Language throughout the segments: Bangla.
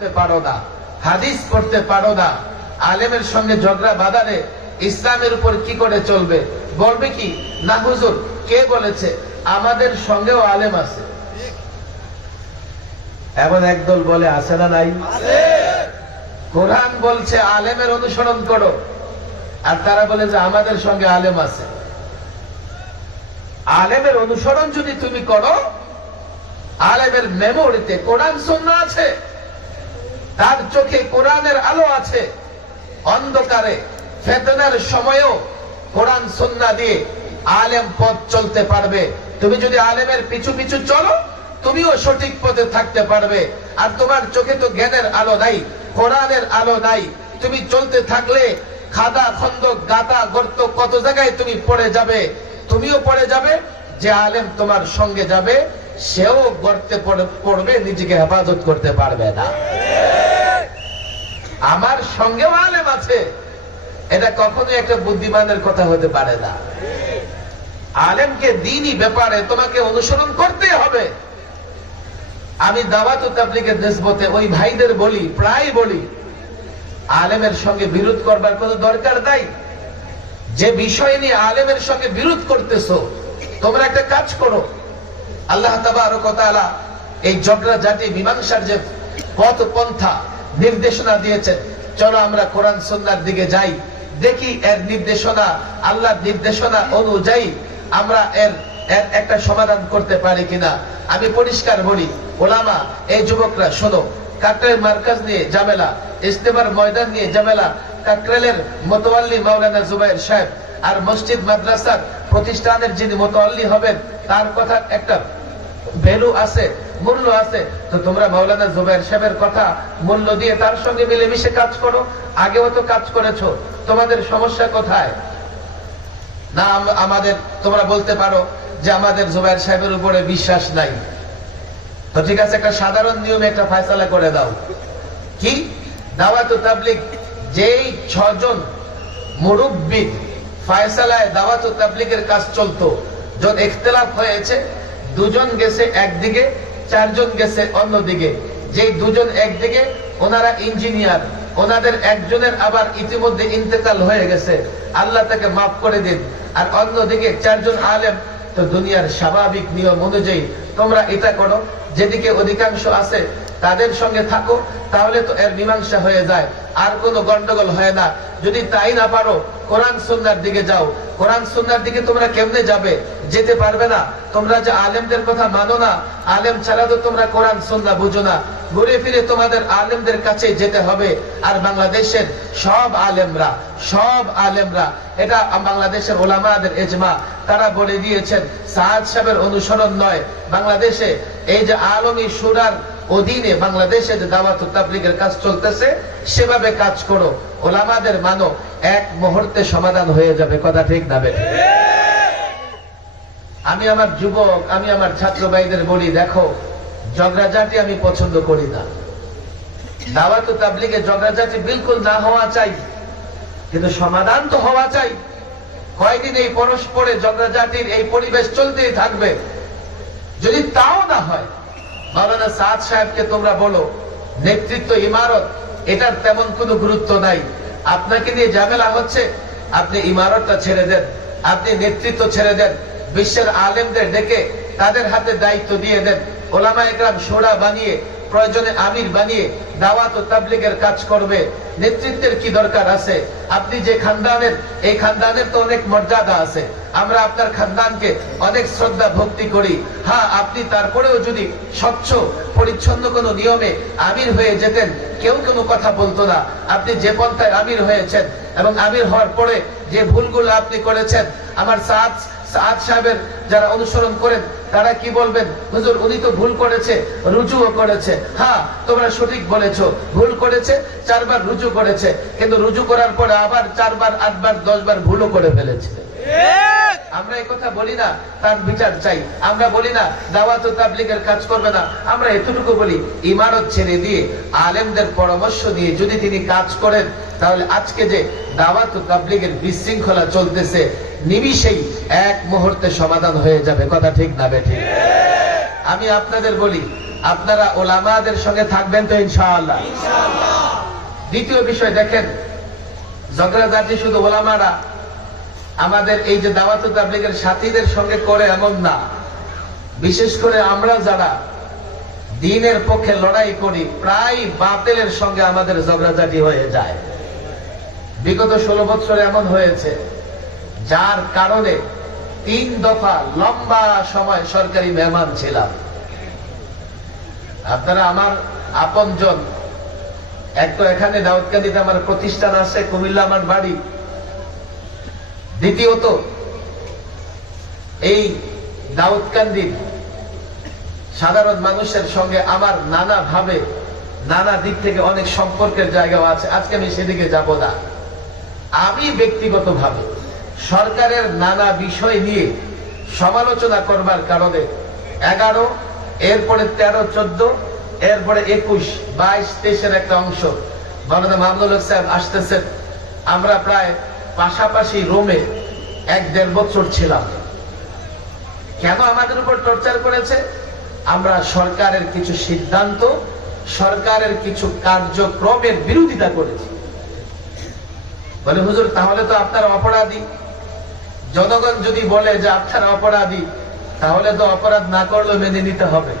পারো না, হাদিস পড়তে পারো না, আলেমের সঙ্গে ঝগড়া বাঁধালে ইসলামের উপর কি করে চলবে? বলবে কি না হুজুর কে বলেছে, আমাদের সঙ্গেও আলেম আছে। এমন একদল বলে আছে না নাই? কোরআন বলছে আলেমের অনুসরণ করো, আর তারা বলে যে আমাদের সঙ্গে আলেম আছে। আলেমের অনুসরণ যদি তুমি করো, আলেমের মেমোরিতে কোরআন সুন্নাহ আছে, তার চোখে কোরআনের আলো আছে, অন্ধকারে ফিতনার সময়েও কোরআন সুন্নাহ দিয়ে আলেম পথ চলতে পারবে। তুমি যদি আলেমের পিছু পিছু চলো, তুমিও সঠিক পথে থাকতে পারবে। আর তোমার চোখে তো জ্ঞানের আলো নাই, কোরআনের আলো নাই, তুমি চলতে থাকলে খাদা খন্দক গাতা গর্ত কত জায়গায় তুমি পড়ে যাবে। তুমিও পড়ে যাবে, যে আলেম তোমার সঙ্গে যাবে সেও গর্তে পড়বে, নিজেকে হেফাজত করতে পারবে না। আমার সঙ্গেও আলেম আছে, এটা কখনোই একটা বুদ্ধিমানের কথা হতে পারে না। আলেমকে দ্বীনি ব্যাপারে তোমাকে অনুসরণ করতে হবে। আমি দাওয়াত ও তাবলীগের নিসবতে ওই ভাইদের বলি, প্রায় বলি, আলেমের সঙ্গে বিরোধ করবার কোনো দরকার নাই। যে বিষয় নিয়ে আলেমের সঙ্গে বিরোধ করতেছো, তোমরা একটা কাজ করো। আল্লাহ তাবারক ওয়া তাআলা এই ঝগড়া জাতি মীমাংসার যে পথ পন্থা নির্দেশনা দিয়েছেন, চলো আমরা কোরআন সুন্নাহর দিকে যাই, দেখি এর নির্দেশনা, আল্লাহর নির্দেশনা অনুযায়ী আমরা এর একটা সমাধান করতে পারি কিনা। আমি পরিষ্কার বলি, ওলামা, এই যুবকরা শোনো, কাকরাইল মার্কাজ নিয়ে ঝামেলা, ইস্তেমার ময়দান নিয়ে ঝামেলা, কাকরাইলের মোতাওয়াল্লি মাওলানা জুবায়ের সাহেব আর মসজিদ মাদ্রাসার প্রতিষ্ঠানের যিনি মোতাওয়াল্লি হবেন, তার কথা একটা ভ্যালু আছে, মূল্য আছে। তো তোমরা মাওলানা জুবায়ের সাহেবের কথা মূল্য দিয়ে তার সঙ্গে মিলেমিশে কাজ করো। আগেও তো কাজ করেছো, তোমাদের সমস্যা কোথায়? না আমাদের, তোমরা বলতে পারো যে আমাদের জুবায়ের সাহেবের উপরে বিশ্বাস নাই। তো ঠিক আছে, একটা সাধারণ নিয়মে একটা ফয়সালা করে দাও। কি? দাওয়াত ও তাবলীগ যেই 6 জন মুরব্বি ফয়সালায় দাওয়াত ও তাবলীগের কাজ চলতো, যখন ইখতিলাফ হয়েছে, 2 জন গেছে একদিকে, 4 জন গেছে অন্যদিকে। যেই 2 জন একদিকে, ওনারা ইঞ্জিনিয়ার, ওনাদের একজনের আবার ইতিমধ্যে ইন্তেকাল হয়ে গেছে, আল্লাহ তাকে মাফ করে দিন। আর অন্যদিকে 4 জন আলেম। তো দুনিয়ার স্বাভাবিক নিয়ম অনুযায়ী তোমরা এটা করো, যেদিকে অধিকাংশ আছে তাদের সঙ্গে থাকো, তাহলে তো এর মীমাংসা হয়ে যায়, আর কোনো গন্ডগোল হয় না। যদি তাই না পারো, কোরআন সুন্নাহর দিকে যাও। কোরআন সুন্নাহর দিকে তোমরা কেমনে যাবে? যেতে পারবে না। তোমরা যে আলেমদের কথা মানো না, আলেম ছাড়া তো তোমরা কোরআন সুন্নাহ বুঝো না। ঘুরে ফিরে তোমাদের আলেমদের কাছে যেতে হবে। আর বাংলাদেশের সব আলেমরা, এটা বাংলাদেশের ওলামাদের ইজমা, তারা বলে দিয়েছেন, সাদ সাহেবের অনুসরণ নয়, বাংলাদেশে এই যে আলমী শুরার অধীনে বাংলাদেশে যে দাওয়াত ও তাবলীগের কাজ চলতেছে, সেভাবে কাজ করো, ওলামাদের মানো, এক মুহূর্তে সমাধান হয়ে যাবে। কথা ঠিক না বেঠিক? আমি আমার যুবক, আমি আমার ছাত্র ভাইদের বলি, দেখো, ঝগড়াঝাটি আমি পছন্দ করি না। দাওয়াত ও তাবলীগে ঝগড়াঝাটি বিলকুল না হওয়া চাই, কিন্তু সমাধান তো হওয়া চাই। কয়দিন এই পরস্পরে ঝগড়াঝাটির এই পরিবেশ চলতেই থাকবে। যদি তাও না হয়, মাওলানা সাদ সাহেবকে তোমরা বলো, নেতৃত্ব ইমারত, এটার তেমন কোনো গুরুত্ব নাই। আপনাকে নিয়ে ঝামেলা হচ্ছে, আপনি ইমারতটা ছেড়ে দেন, আপনি নেতৃত্ব ছেড়ে দেন, বিশ্বের আলেমদের ডেকে তাদের হাতে দায়িত্ব দিয়ে দেন। ওলামায়ে কেরাম শোরা বানিয়ে, প্রয়োজনে আমির বানিয়ে দাওয়াত ও তাবলীগের কাজ করবে। নেতৃত্বের কি দরকার আছে? আপনি যে খানদানের, এই খানদানের তো অনেক মর্যাদা আছে, আমরা আপনার খানদানকে অনেক শ্রদ্ধা ভক্তি করি। হ্যাঁ, আপনি তারপরেও যদি স্বচ্ছ পরিচ্ছন্ন কোনো নিয়মে আমির হয়ে যেতেন, কেউ কোনো কথা বলতো না। আপনি যে পন্থায় আমির হয়েছেন এবং আমির হওয়ার পরে যে ভুলগুলো আপনি করেছেন, আমার সাদ সাহেবের যারা অনুসরণ করেন তারা কি বলবেন? হুজুর, উনি তো ভুল করেছে, রুজুও করেছে। হ্যাঁ, তোমরা সঠিক বলেছো, ভুল করেছে, 4 বার রুজু করেছে, কিন্তু রুজু করার পরে আবার 4 বার 8 বার 10 বার ভুলও করে ফেলেছে। আমরা এই কথা বলি না, তার বিচার চাই। আমরা বলি না দাওয়াত ও তাবলীগের কাজ করবে না, আমরা এতটুকু বলি, ইমারত ছেড়ে দিয়ে আলেমদের পরামর্শ দিয়ে যদি তিনি কাজ করেন, তাহলে আজকে যে দাওয়াত ও তাবলীগের বিশৃঙ্খলা চলতেছে, নিমিষেই এক মুহূর্তে সমাধান হয়ে যাবে। কথা ঠিক না বেঠিক? আমি আপনাদের বলি, আপনারা ওলামাদের সঙ্গে থাকবেন তো ইনশাআল্লাহ? দ্বিতীয় বিষয় দেখেন, ঝগড়াঝাটি শুধু ওলামারা আমাদের এই যে দাওয়াতুত তাবলীগের সাথীদের সঙ্গে করে এমন না, বিশেষ করে আমরা যারা দ্বীনের পক্ষে লড়াই করি প্রায় বাতিলের সঙ্গে আমাদের ঝগড়াঝাটি হয়ে যায়। বিগত 16 বছরে এমন হয়েছে, যার কারণে 3 দফা লম্বা সময় সরকারি মেহমান ছিলাম। আপনারা আমার আপনজন, এক তো এখানে দাউদকান্দিতে আমার প্রতিষ্ঠান আছে, কুমিল্লা আমার বাড়ি। দ্বিতীয়ত এই দাউদকান্দির সাধারণ মানুষের সঙ্গে আমার নানা ভাবে নানা দিক থেকে অনেক সম্পর্কের জায়গাও আছে, আজকে আমি সেদিকে যাব না। আমি ব্যক্তিগতভাবে সরকারের নানা বিষয় নিয়ে সমালোচনা করবার কারণে 11, এরপরে 13, 14, এরপরে 21, 22, 23-এর একটা অংশ মাওলানা মামুনুল হক সাহেব আসতেছেন, আমরা প্রায় পাশাপাশি রুমে 1-1.5 বছর ছিলাম। কেন আমাদের উপর টর্চার করেছে? আমরা সরকারের কিছু সিদ্ধান্ত, সরকারের কিছু কার্যক্রমের বিরোধিতা করেছি। বলে হুজুর তাহলে তো আপনারা অপরাধী। জনগণ যদি বলে যে আপনারা অপরাধী, তাহলে তো অপরাধ না করলেও মেনে নিতে হবে।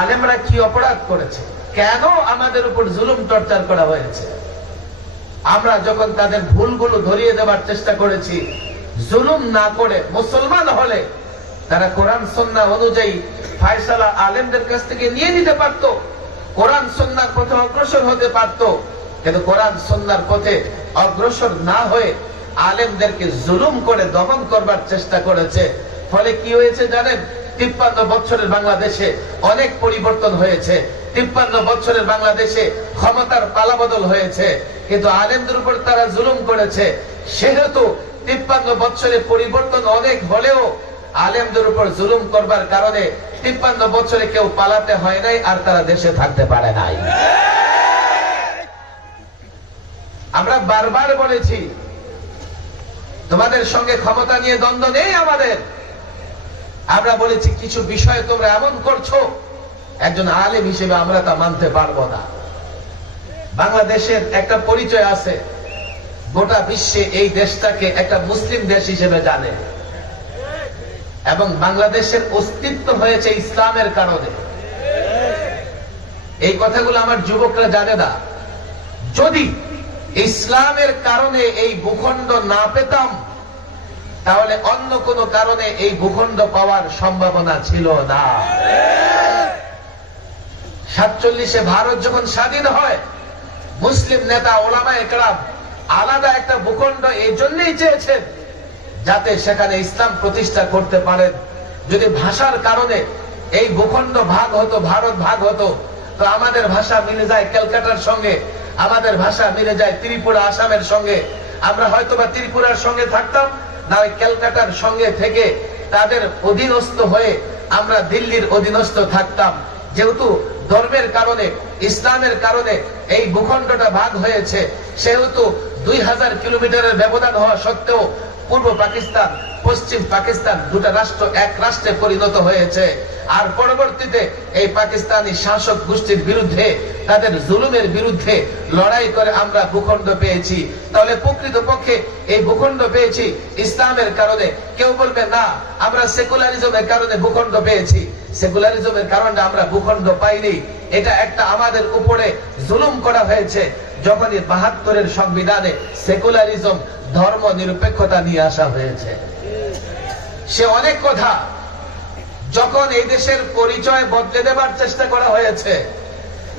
আলেমরা কি অপরাধ করেছে? কেন আমাদের উপর জুলুম টর্চার করা হয়েছে? আমরা যখন তাদের ভুলগুলো ধরিয়ে দেওয়ার চেষ্টা করেছি, জুলুম না করে মুসলমান হলে তারা কোরআন সুন্নাহ অনুযায়ী ফয়সালা আলেমদের কাছ থেকে নিয়ে নিতে পারত, কোরআন সুন্নাহর পথে অগ্রসর হতে পারত। কিন্তু কোরআন সুন্নাহর পথে অগ্রসর না হয়ে আলেমদেরকে জুলুম করে দমন করবার চেষ্টা করেছে। ফলে কি হয়েছে জানেন? 53 বছরের বাংলাদেশে অনেক পরিবর্তন হয়েছে। 53 বছরের বাংলাদেশে ক্ষমতার পালাবদল হয়েছে, কিন্তু আলেমদের উপর তারা জুলুম করেছে। সেহেতু 53 বছরে পরিবর্তন অনেক হলেও আলেমদের উপর জুলুম করবার কারণে 53 বছরে কেউ পালাতে হয় নাই, আর তারা দেশে থাকতে পারে নাই। আমরা বারবার বলেছি, তোমাদের সঙ্গে ক্ষমতা নিয়ে দ্বন্দ্ব নেই আমাদের। আমরা বলেছি কিছু বিষয়ে তোমরা এমন করছো, একজন আলেম হিসেবে আমরা তা মানতে পারবো না। বাংলাদেশের একটা পরিচয় আছে, গোটা বিশ্বে এই দেশটাকে একটা মুসলিম দেশ হিসেবে জানে, এবং বাংলাদেশের অস্তিত্ব হয়েছে ইসলামের কারণে। এই কথাগুলো আমার যুবকরা জানে না। যদি ইসলামের কারণে এই ভূখণ্ড না পেতাম, তাহলে অন্য কোন কারণে এই ভূখণ্ড পাওয়ার সম্ভাবনা ছিল না। 47-এ ভারত যখন স্বাধীন হয়, মুসলিম নেতা ওলামায়ে কেরাম আলাদা একটা ভূখণ্ড এই জন্যই চেয়েছেন যাতে সেখানে ইসলাম প্রতিষ্ঠা করতে পারেন। যদি ভাষার কারণে এই ভূখণ্ড ভাগ হতো, ভারত ভাগ হতো, তো আমাদের ভাষা মিলে যায় ক্যালকাটার সঙ্গে, আমাদের ভাষা মিলে যায় ত্রিপুরা আসামের সঙ্গে। আমরা হয়তোবা ত্রিপুরার সঙ্গে থাকতাম, না ওই ক্যালকাটার সঙ্গে থেকে তাদের অধীনস্থ হয়ে আমরা দিল্লির অধীনস্থ থাকতাম। যেহেতু ধর্মের কারণে, ইসলামের কারণে এই ভূখণ্ডটা ভাগ হয়েছে, সেহেতু 2000 কিলোমিটারের ব্যবধান হওয়া সত্ত্বেও পূর্ব পাকিস্তান, পশ্চিম পাকিস্তান দুটা রাষ্ট্র এক রাষ্ট্রে পরিণত হয়েছে। আর পরবর্তীতে এই পাকিস্তানি শাসক গোষ্ঠীর বিরুদ্ধে, তাদের জুলুমের বিরুদ্ধে লড়াই করে আমরা ভূখণ্ড পেয়েছি। তাহলে প্রকৃতপক্ষে এই ভূখণ্ড পেয়েছি ইসলামের কারণে। কেউ বলবে না আমরা সেকুলারিজমের কারণে ভূখণ্ড পেয়েছি। সেকুলারিজমের কারণে আমরা ভূখণ্ড পাইনি, এটা একটা আমাদের উপরে জুলুম করা হয়েছে। যখনই 72-এর সংবিধানে সেকুলারিজম, ধর্ম নিরপেক্ষতা নিয়ে আসা হয়েছে, সে অনেক কথা যখন এই দেশের পরিচয় বদলে দেবার চেষ্টা করা হয়েছে,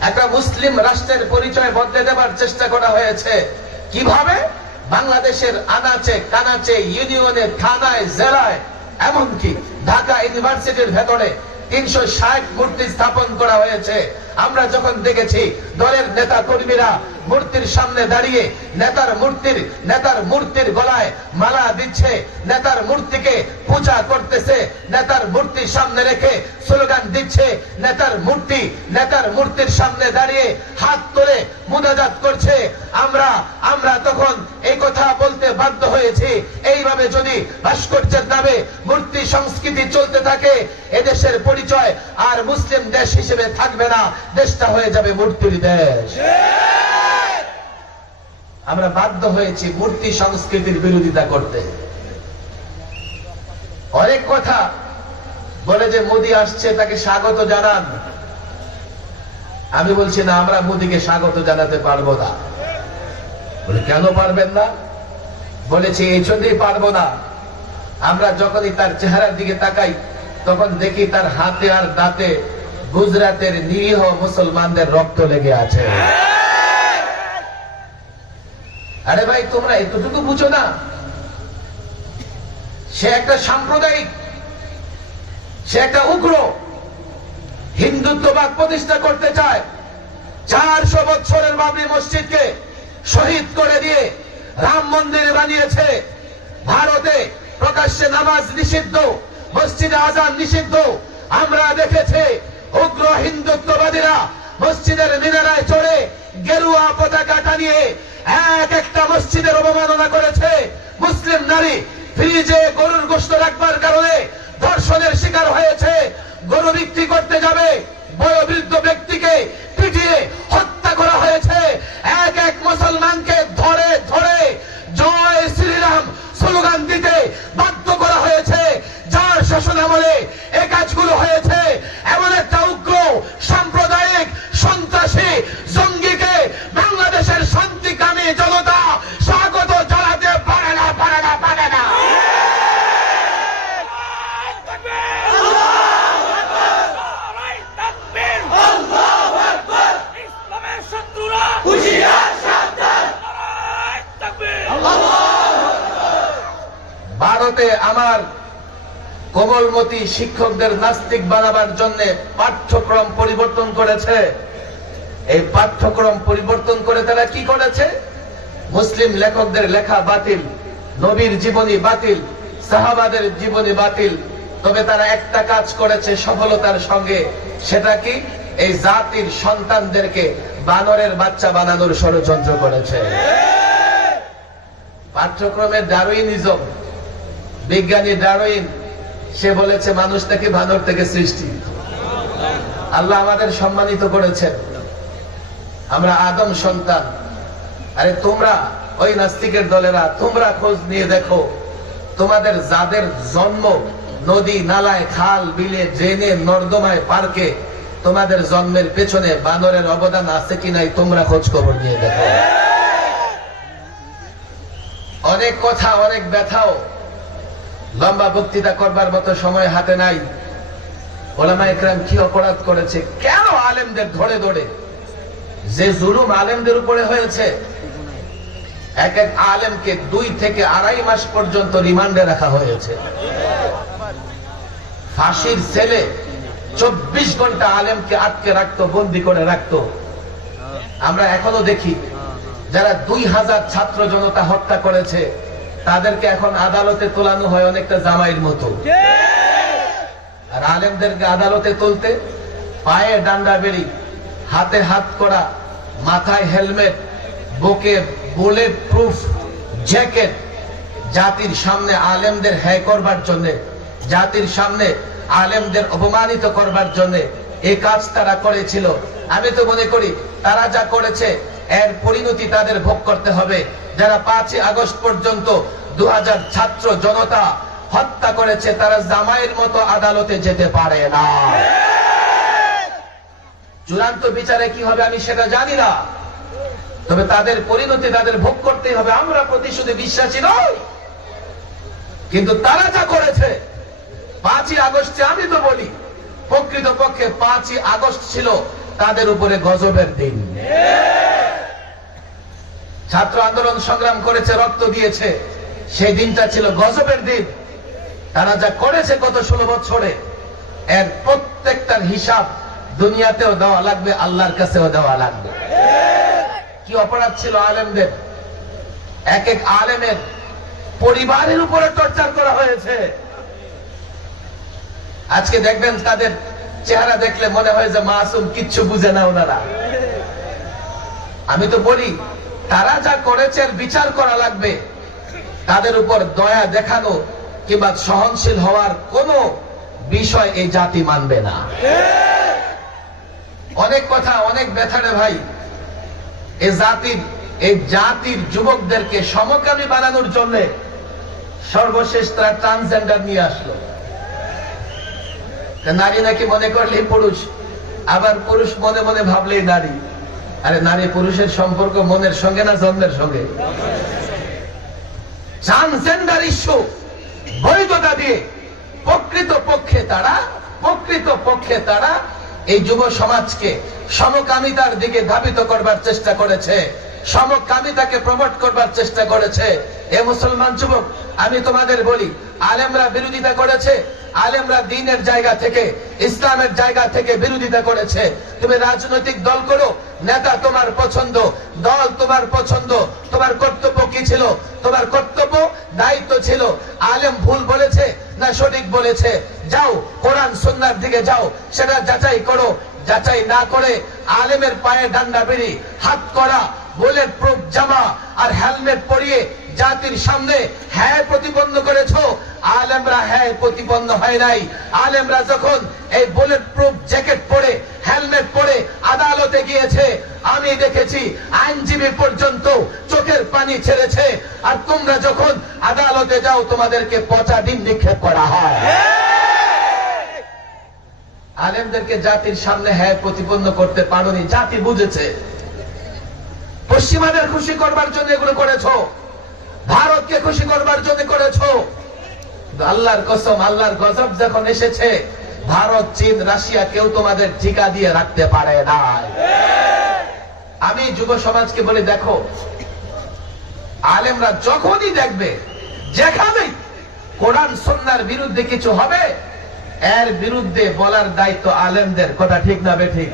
একটা মুসলিম রাষ্ট্রের পরিচয় বদলে দেবার চেষ্টা করা হয়েছে। কিভাবে? বাংলাদেশের আনাচে কানাচে, ইউনিয়নে, থানায়, জেলায়, এমনকি ঢাকা ইউনিভার্সিটির ভেতরে 360 মূর্তি স্থাপন করা হয়েছে। আমরা যখন দেখেছি দলের নেতা কর্মীরা মূর্তির সামনে দাঁড়িয়ে নেতার মূর্তির গলায় মালা দিচ্ছে, নেতার মূর্তিকে পূজা করতেছে, নেতার মূর্তির সামনে রেখে স্লোগান দিচ্ছে, নেতার মূর্তির সামনে দাঁড়িয়ে হাত তুলে মুনাজাত করছে, আমরা তখন এই কথা বলতে বাধ্য হয়েছি, এইভাবে যদি ভাস্কর্যের নামে মূর্তি সংস্কৃতি চলতে থাকে এদেশের পরিচয় আর মুসলিম দেশ হিসেবে থাকবে না, দেশটা হয়ে যাবে মূর্তির দেশ। আমরা বাধ্য হয়েছি মূর্তি সংস্কৃতির বিরোধিতা করতে। অনেক কথা বলে যে মোদি আসছে তাকে স্বাগত জানান। আমি বলছি না, আমরা মোদিকে স্বাগত জানাতে পারবো না। বলে কেন পারবেন না? বলেছি এই জন্যই পারবো না, আমরা যখনই তার চেহারার দিকে তাকাই তখন দেখি তার হাতে আর দাঁতে গুজরাটের নিরীহ মুসলমানদের রক্ত লেগে আছে। আরে ভাই, তোমরা এতটুকু বুঝো না? সে একটা সাম্প্রদায়িক, সে একটা উগ্র, হিন্দুত্ববাদ প্রতিষ্ঠা করতে চায়। 400 বছরের বাবরি মসজিদকে শহীদ করে দিয়ে রাম মন্দির বানিয়েছে। ভারতে প্রকাশ্যে নামাজ নিষিদ্ধ, মসজিদে আযান নিষিদ্ধ। আমরা দেখেছি উগ্র হিন্দুত্ববাদীরা মসজিদের মিনারায় চড়ে গেরুয়া পতাকা টানিয়ে একটা মসজিদের অবমাননা করেছে। মুসলিম নারী ফ্রিজে গরুর গোশত রাখবার কারণে ধর্ষণের শিকার হয়েছে। গরু বিক্রি করতে যাবে বয়োবৃদ্ধ ব্যক্তিকে পিটিয়ে হত্যা করা হয়েছে। এক মুসলমানকে ধরে ধরে জয় শ্রীরাম স্লোগান দিতে বাধ্য করা হয়েছে। যার শাসন আমলে এই কাজগুলো হয়েছে, এমন একটা উগ্র সাম্প্রদায়িক সন্ত্রাসী জঙ্গিকে বাংলাদেশের শান্তিকামী জনতা স্বাগত জানাতে পারে না। ভারতে আমার কোমলমতি শিক্ষকদের নাস্তিক বানাবার জন্য পাঠ্যক্রম পরিবর্তন করেছে। এই পাঠ্যক্রম পরিবর্তন করে তারা কি করেছে? মুসলিম লেখকদের লেখা বাতিল, নবীর জীবনী বাতিল, সাহাবাদের জীবনী বাতিল। তবে তারা একটা কাজ করেছে সফলতার সঙ্গে, সেটা কি? এই জাতির সন্তানদেরকে বানরের বাচ্চা বানানোর ষড়যন্ত্র করেছে। পাঠ্যক্রমে ডারউইনিজম, বিজ্ঞানী ডারউইন সে বলেছে মানুষ থেকে বানর থেকে সৃষ্টি। আল্লাহ আমাদের সম্মানিত করেছেন, আমরা আদম সন্তান। আরে তোমরা ওই নাস্তিকের দলেরা, তোমরা খোঁজ নিয়ে দেখো, তোমাদের যাদের জন্ম নদী নালায় খাল বিলে ড্রেনে নর্দমায় পার্কে, তোমাদের জন্মের পেছনে বানরের অবদান আছে কি নাই তোমরা খোঁজ খবর নিয়ে দেখো। অনেক কথা, অনেক ব্যথাও, লম্বা বক্তৃতা করবার মতো সময় হাতে নাই। ওলামা ইকরাম কি অপরাধ করেছে, কেন আলেমদের ধরে ধরে যে জুলুম আলেমদের উপরে হয়েছে। এক আলেমকে 2 থেকে 2.5 মাস পর্যন্ত রিমান্ডে রাখা হয়েছে। ফাঁসির ছেলে 24 ঘন্টা আলেমকে আটকে রাখতো, বন্দি করে রাখতো। আমরা এখনো দেখি যারা 2000 ছাত্র জনতা হত্যা করেছে তাদেরকে এখন আদালতে তোলানো হয় অনেকটা জামাইয়ের মতো। আর আলেমদেরকে আদালতে তুলতে পায়ে ডান্ডা বেড়ি, হাতে হাত করা, মাথায় হেলমেট, বুকে বুলেট প্রুফ জ্যাকেট, জাতির সামনে আলেমদের হ্যায় করবার জন্য, জাতির সামনে আলেমদের অপমানিত করবার জন্য এই কাজ তারা করেছিল। আমি তো মনে করি তারা যা করেছে এর পরিণতি তাদের ভোগ করতে হবে। যারা 5ই আগস্ট পর্যন্ত 2000 ছাত্র জনতা হত্যা করেছে তারা জামাইয়ের মতো আদালতে যেতে পারে না। চূড়ান্ত বিচারে কি হবে আমি সেটা জানি না, তবে তাদের পরিণতি তাদের ভোগ করতেই হবে। আমরা প্রতিশোধে বিশ্বাসী নই, কিন্তু তারা যা করেছে 5ই আগস্টে, আমি তো বলি প্রকৃতপক্ষে 5ই আগস্ট ছিল তাদের উপরে গজবের দিন। ছাত্র আন্দোলন সংগ্রাম করেছে, রক্ত দিয়েছে, সেই দিনটা ছিল গজবের দিন। তারা যা করেছে গত 16 বছরে এর প্রত্যেকটার হিসাব দুনিয়াতেও দেওয়া লাগবে, আল্লাহর কাছেও দেওয়া লাগবে। কি অপরাধ ছিল আলেমদের? এক এক আলেমের পরিবারের উপরে টর্চার করা হয়েছে। আজকে দেখবেন তাদের চেহারা দেখলে মনে হয় যে মাসুম, কিচ্ছু বুঝে না ওনারা। আমি তো বলি, তারা যা করেছেন বিচার করা লাগবে। তাদের উপর দয়া দেখানো কিংবা সহনশীল হওয়ার কোন বিষয় এই জাতি মানবে না। অনেক কথা, অনেক ব্যথারে ভাই। এই জাতির যুবকদেরকে সমকামী বানানোর জন্য সর্বশেষ তারা ট্রান্সজেন্ডার নিয়ে আসলো। নারী নাকি মনে করলেই পুরুষ, আবার পুরুষ মনে মনে ভাবলেই নারী। আরে নারী পুরুষের সম্পর্ক মনের সঙ্গে না জন্মের সঙ্গে? ট্রান্সজেন্ডার ইস্যু বৈধতা দিয়ে প্রকৃত পক্ষে তারা এই যুব সমাজকে সমকামিতার দিকে ধাবিত করবার চেষ্টা করেছে, সমকামিতাকে প্রমোট করবার চেষ্টা করেছে। এ মুসলমান যুবক, আমি তোমাদের বলি, আলেমরা বিরোধিতা করেছে, আলেমরা দ্বীনের জায়গা থেকে, ইসলামের জায়গা থেকে বিরোধিতা করেছে। তুমি রাজনৈতিক দল করো, নেতা তোমার পছন্দ, দল তোমার পছন্দ, তোমার কর্তব্য কি ছিল? তোমার কর্তব্য, দায়িত্ব ছিল আলেম ভুল বলেছে না সঠিক বলেছে, যাও কোরআন সুন্নাহর দিকে যাও, সেটা যাচাই করো। যাচাই না করে আলেমের পায়ে ডান্ডা বেরি, হাত করা, বুলেট প্রুফ জামা আর হেলমেট পরিয়ে জাতির সামনে হ্যাঁ প্রতিপন্ন করেছো। আলেমরা হ্যাঁ প্রতিপন্ন হয় নাই। আলেমরা যখন এই বুলেট প্রুফ জ্যাকেট পরে, হেলমেট পরে আদালতে গিয়েছে, আমি দেখেছি আইনজীবী পর্যন্ত চোখের পানি ছেড়েছে। আর তোমরা যখন আদালতে যাও, তোমাদেরকে পচা ডিম নিক্ষেপ করা হয়। আলেমদেরকে জাতির সামনে হ্যাঁ প্রতিপন্ন করতে পারোনি, জাতি বুঝেছে। পশ্চিমাদের খুশি করবার জন্য এগুলো করেছো, ভারতকে খুশি করবার জন্য করেছো। আল্লাহর কসম, আল্লাহর গজব যখন এসেছে, ভারত, চীন, রাশিয়া কেউ তোমাদের ঠিকা দিয়ে রাখতে পারে না। আমি যুব সমাজকে বলি, দেখো, আলেমরা যখনই দেখবে যেখানেই কোরআন সুন্নাহর বিরুদ্ধে কিছু হবে, এর বিরুদ্ধে বলার দায়িত্ব আলেমদের। কথা ঠিক না বেঠিক?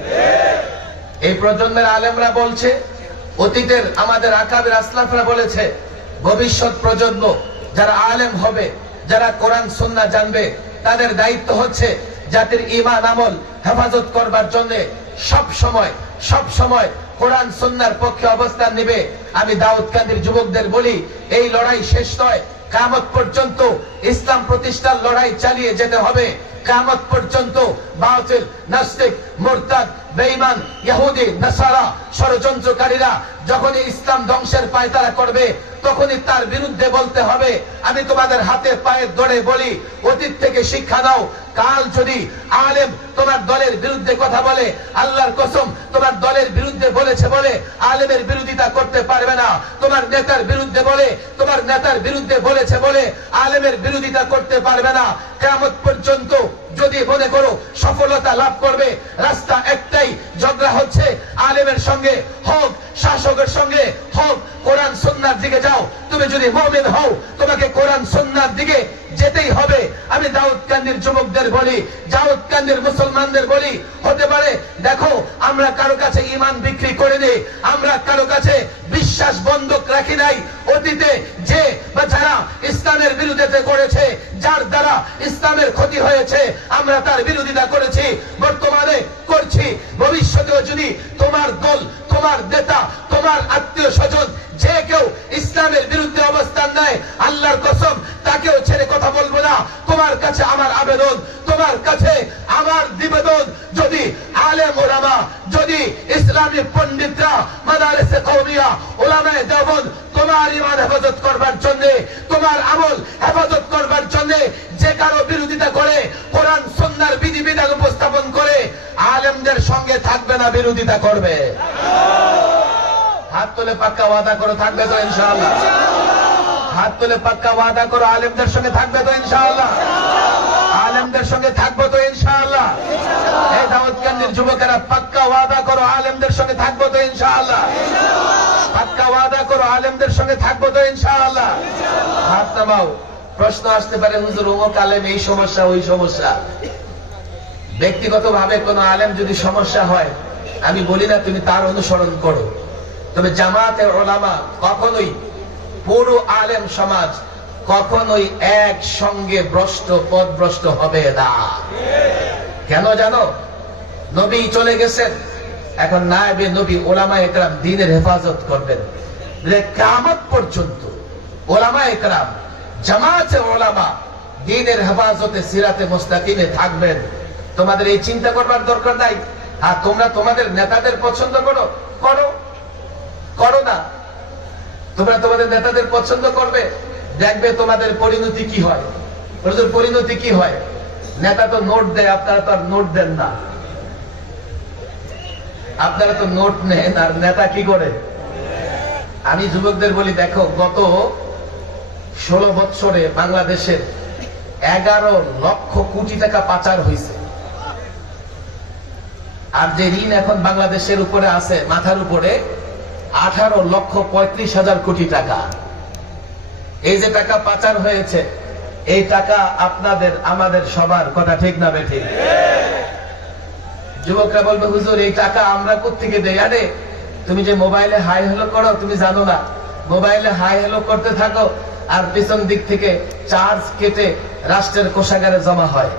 এই প্রজন্মের আলেমরা বলছে, অতীতের আমাদের আকাবের আসলাফরা বলেছে, ভবিষ্যৎ প্রজন্ম যারা আলেম হবে, যারা কোরআন সুন্নাহ জানবে, তাদের দায়িত্ব হচ্ছে জাতির ঈমান আমল হেফাজত করবার জন্য সব সময় কোরআন সুন্নাহর পক্ষে অবস্থান নেবে। আমি দাউদকান্দির যুবকদের বলি, এই লড়াই শেষ নয়, কিয়ামত পর্যন্ত ইসলাম প্রতিষ্ঠার লড়াই চালিয়ে যেতে হবে। কিয়ামত পর্যন্ত বাতিল, নাস্তিক, মুরতাদ, বেঈমান, ইহুদি, নাসারা, ষড়যন্ত্রকারীরা যখনই ইসলাম ধ্বংসের পায়তারা করবে, তখনই তার বিরুদ্ধে বলতে হবে। আমি তোমাদের হাতে পায়ে ধরে বলি, অতীত থেকে শিক্ষা নাও। কাল যদি আলেম তোমার দলের বিরুদ্ধে কথা বলে, আল্লাহর কসম, তোমার দলের বিরুদ্ধে বলেছে বলে আলেমের বিরোধিতা করতে পারবে না। তোমার নেতার বিরুদ্ধে বলে, তোমার নেতার বিরুদ্ধে বলেছে বলে আলেমের বিরোধিতা করতে পারবে না। কিয়ামত পর্যন্ত যদি মনে করো সফলতা লাভ করবে, রাস্তা একটাই, ঝগড়া হচ্ছে আলেমের সঙ্গে হোক, শাসকের সঙ্গে হোক, কোরআন সুন্নাহর দিকে যাও। তুমি যদি মুমিন হও, তোমাকে কোরআন সুন্নাহর দিকে যেতেই হবে। আমি দাউদকান্দির যুবকদের বলি, দাউদকান্দির মুসলমানদের বলি, হতে পারে দেখো, আমরা কারো কাছে ঈমান বিক্রি করিনি, আমরা কারো কাছে বিশ্বাস বন্ধক রাখি নাই। অতীতে যে বা যারা ইসলামের বিরোধিতা করেছে, যার দ্বারা ইসলামের ক্ষতি হয়েছে, আমরা তার বিরোধিতা করেছি, বর্তমানে করছি। ভবিষ্যতেও যদি তোমার দল, তোমার নেতা, তোমার আত্মীয় স্বজন যে কেউ ইসলামের বিরুদ্ধে অবস্থান নেয়, আল্লাহর কসম, তাকেও ছেড়ে কথা বলবো না। তোমার কাছে আমার আবেদন, তোমার কাছে আমার নিবেদন, যদি আলেম ওলামা, যদি ইসলামী পণ্ডিতরা, মাদারিসে কওমিয়া, উলামায়ে দেওবন্দ তোমার ঈমান হেফাজত করবার জন্য, তোমার আমল হেফাজত করবার জন্য যে কারো বিরোধিতা করে, কোরআন সুন্নাহর বিধিবিধান উপস্থাপন করে, আলেমদের সঙ্গে থাকবে না, বিরোধিতা করবে। হাত তুলে পাক্কা ওয়াদা করো, থাকবে তো ইনশাআল্লাহ? হাত তুলে পাক্কা ওয়াদা করো, আলেমদের সঙ্গে থাকবে তো ইনশাআল্লাহ? আলেমদের সঙ্গে থাকবো তো ইনশাআল্লাহ? এই দাউদকান্দির যুবকেরা পাক্কা ওয়াদা করো, আলেমদের সঙ্গে থাকবো তো ইনশাআল্লাহ? পাক্কা ওয়াদা করো, আলেমদের সঙ্গে থাকবো তো ইনশাআল্লাহ? হাত নামাও। প্রশ্ন আসতে পারে, হুজুর অমুক আলেম এই সমস্যা, ওই সমস্যা। ব্যক্তিগতভাবে কোনো আলেম যদি সমস্যা হয়, আমি বলি না তুমি তার অনুসরণ করো, তবে জামাতে ওলামা কখনোই, পুরো আলেম সমাজ কখনোই একসঙ্গে পথভ্রষ্ট হবে না। কেন জানো? নবী চলে গেছেন, এখন নায়েবে নবী ওলামায়ে কেরাম দ্বীনের হেফাজত করবেন কিয়ামত পর্যন্ত। ওলামায়ে কেরাম, জামাতে ওলামা দ্বীনের হেফাজতে সিরাতে মুস্তাকিমে থাকবেন। তোমাদের এই চিন্তা করবার দরকার নাই। আর তোমরা তোমাদের নেতাদের পছন্দ করো, করো না। তোমরা তোমাদের নেতাদের পছন্দ করবে, দেখবে তোমাদের পরিণতি কি হয়। পরিণতি কি হয়? নেতা তো নোট দেয়, আপনারা তো আর নোট দেন না। আপনারা তো নোট নেন, আর নেতা কি করে? আমি যুবকদের বলি, দেখো গত 16 বছরে বাংলাদেশের 11 লক্ষ কোটি টাকা পাচার হয়েছে। আর যে ঋণ এখন বাংলাদেশের উপরে আছে, মাথার উপরে 18,35,000 কোটি টাকা। এই যে টাকা পাচার হয়েছে, এই টাকা আপনাদের আমাদের সবার, কথা ঠিক না বেঠিক? যুবকরা বলবে, হুজুর এই টাকা আমরা কোত্থেকে দেই? আরে তুমি যে মোবাইলে হাই হ্যালো করো, তুমি জানো না? মোবাইলে হাই হ্যালো করতে থাকো, আর পিছন দিক থেকে চার্জ কেটে রাষ্ট্রের কোষাগারে জমা হয়।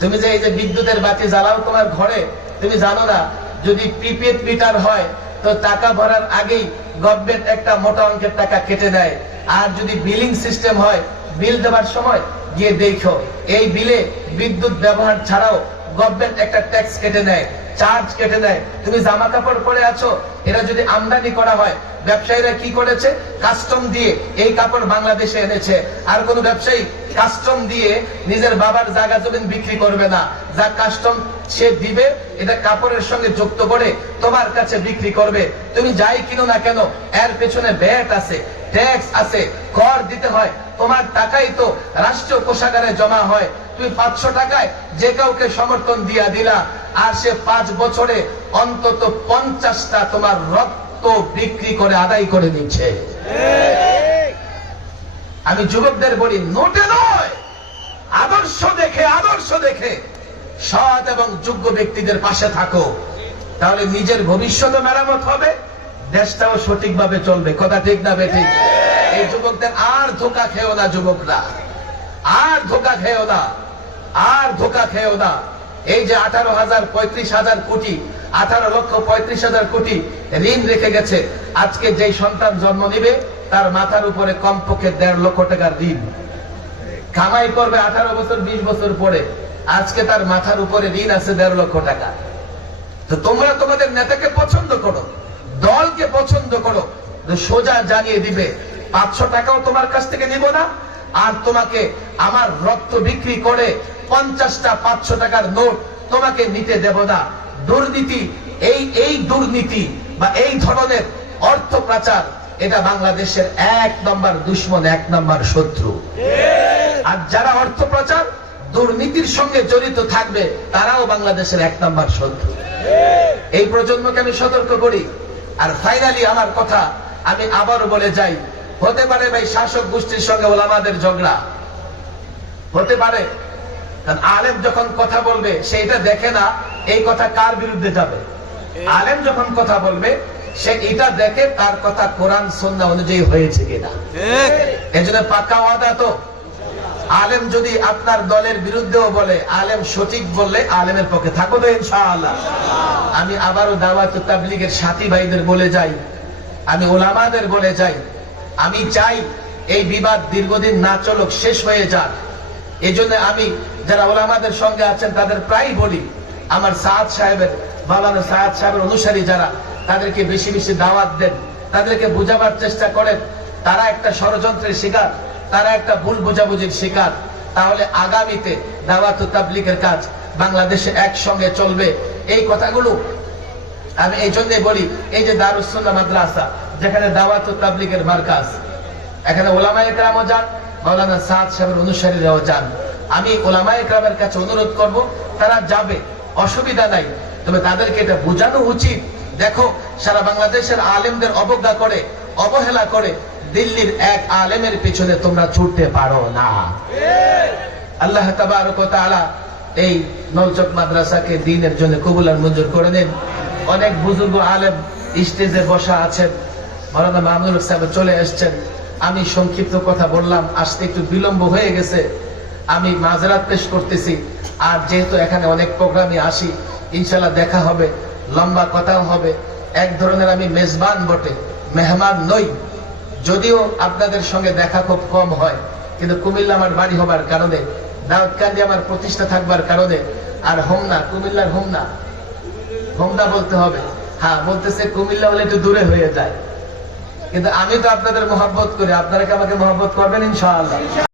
তুমি যে এই যে বিদ্যুতের বাতি জ্বালাও তোমার ঘরে, তুমি জানো না? যদি প্রিপেড মিটার হয় তো টাকা ভরার আগেই গভর্নমেন্ট একটা মোটা অঙ্কের টাকা কেটে দেয়। আর যদি বিলিং সিস্টেম হয়, বিল দেওয়ার সময় গিয়ে দেখো, এই বিলে বিদ্যুৎ ব্যবহার ছাড়াও গভর্নমেন্ট একটা ট্যাক্স কেটে নেয়, চার্জ কেটে নেয়। তুমি জামা কাপড় পরে আছো, এরা যদি আমদানি করা হয়, ব্যবসায়ীরা কি করেছে? কাস্টম দিয়ে এই কাপড় বাংলাদেশে এনেছে। আর কোন ব্যবসায়ী কাস্টম দিয়ে নিজের বাবার জায়গা জমিন বিক্রি করবে না। যা কাস্টম সে দিবে, এটা কাপড়ের সঙ্গে যুক্ত করে তোমার কাছে বিক্রি করবে। তুমি যাই কিনো না কেন, এর পেছনে ভ্যাট আছে, ট্যাক্স আছে, কর দিতে হয়। তোমার টাকাই তো রাষ্ট্রীয় কোষাগারে জমা হয়। তুমি 500 টাকায় যে কাউকে সমর্থন দিয়া দিলা, আর সে 5 বছরে অন্তত 50টা তোমার রক্ত বিক্রি করে আদায় করে নিচ্ছে। আমি যুবকদের বলি, নোটে নয়, আদর্শ দেখে সৎ এবং যোগ্য ব্যক্তিদের পাশে থাকো, তাহলে নিজের ভবিষ্যৎ মেরামত হবে, দেশটাও সঠিকভাবে চলবে। কথা ঠিক না বেঠিক? এই যুবকদের আর ধোঁকা খেও না, যুবকরা আর ধোঁকা খেও না, আর ধোঁকা খেও না। এই যে 18,35,000 কোটি, 18,35,000 কোটি ঋণ রেখে গেছে, আজকে যেই সন্তান জন্ম নিবে তার মাথার উপরে কমপক্ষে 1.5 লক্ষ টাকার ঋণ কামাই করবে 18 বছর 20 বছর পরে। আজকে তার মাথার উপরে ঋণ আছে 1.5 লক্ষ টাকা। তো তোমরা তোমাদের নেতাকে পছন্দ করো, দলকে পছন্দ করো, সোজা জানিয়ে দিবে 500 টাকাও তোমার কাছ থেকে নিব না, আর তোমাকে আমার রক্ত বিক্রি করে 50টা 500 টাকার নোট তোমাকে নিতে দেব না। দুর্নীতি, এই দুর্নীতি বা এই ধরনের অর্থ পাচার, এটা বাংলাদেশের 1 নম্বর দুশ্মন, 1 নম্বর শত্রু। আর যারা অর্থ পাচার দুর্নীতির সঙ্গে জড়িত থাকবে, তারাও বাংলাদেশের 1 নম্বর শত্রু। এই প্রজন্মকে আমি সতর্ক করি। আর ফাইনালি আমার কথা আমি আবারও বলে যাই, হতে পারে ভাই শাসক গোষ্ঠীর সঙ্গে ওলামাদের ঝগড়া হতে পারে, কারণ আলেম যখন কথা বলবে সেইটা দেখে না এই কথা কার বিরুদ্ধে যাবে। আলেম যখন কথা বলবে সে এটা দেখে তার কথা কোরআন সুন্নাহ অনুযায়ী হয়েছে কিনা। এজন্য পাক্কা ওয়াদা তো, আলেম যদি আপনার দলের বিরুদ্ধেও বলে, আলেম সঠিক বললে আলেমের পক্ষে থাকো তো ইনশাআল্লাহ। আমি আবারও দাওয়াত তাবলীগের সাথী ভাইদের বলে যাই, আমি ওলামাদের বলে যাই, আমি চাই এই বিবাদ দীর্ঘদিন না চলুক, শেষ হয়ে যাক। এই জন্য আমি যারা ওলামাদের সঙ্গে আছেন তাদের প্রায় বলি, আমার সাদ সাহেবের, মাওলানা সাদ সাহেবের অনুসারী যারা, তাদেরকে বেশি বেশি দাওয়াত দেন, তাদেরকে বুঝাবার চেষ্টা করেন। তারা একটা ষড়যন্ত্রের শিকার, তারা একটা ভুল বোঝাবুঝির শিকার। তাহলে আগামীতে দাওয়াত তাবলীগের কাজ বাংলাদেশে একসঙ্গে চলবে। এই কথাগুলো আমি এই জন্যই বলি, এই যে দারুস সুন্নাহ মাদ্রাসা, যেখানে দাওয়াত তাবলীগের মার্কাজ, এখানে ওলামায়ে কেরামও যান, মাওলানা সাদ সাহেবের অনুসারীরাও যান। আমি ওলামায়ে কেরামের কাছে অনুরোধ করব, তারা যাবে, অসুবিধা নাই, তবে তাদেরকে এটা বোঝানো উচিত। দেখো, সারা বাংলাদেশের আলেমদের অবজ্ঞা করে, অবহেলা করে দিল্লির এক আলেমের পিছনে তোমরা ছুটতে পারো না। আল্লাহ তাবারক ওয়া তাআলা এই নলচক মাদ্রাসাকে দ্বীনের জন্য কবুল আর মঞ্জুর করে নেন। অনেক বুজুর্গ আলেম স্টেজে বসা আছেন, মাওলানা মামুনুল হক সাহেব চলে এসেছেন। আমি সংক্ষিপ্ত কথা বললাম, আসতে একটু বিলম্ব হয়ে গেছে, আমি মাযরাত পেশ করতেছি। আর যেহেতু এখানে অনেক প্রোগ্রামে আসি, ইনশাআল্লাহ দেখা হবে, লম্বা কথাও হবে। এক ধরনের আমি মেজবান বটে, মেহমান নই, যদিও আপনাদের সঙ্গে দেখা খুব কম হয়, কিন্তু কুমিল্লা আমার বাড়ি হবার কারণে, দাউদকান্দি আমার প্রতিষ্ঠা থাকবার কারণে, আর হোমনা, কুমিল্লার হোমনা বলতে হবে। হ্যাঁ, বলতেছে কুমিল্লা হলে একটু দূরে হয়ে যায়, কিন্তু আমি তো আপনাদের মহব্বত করি, আপনারা কি আমাকে মহব্বত করবেন ইনশাআল্লাহ?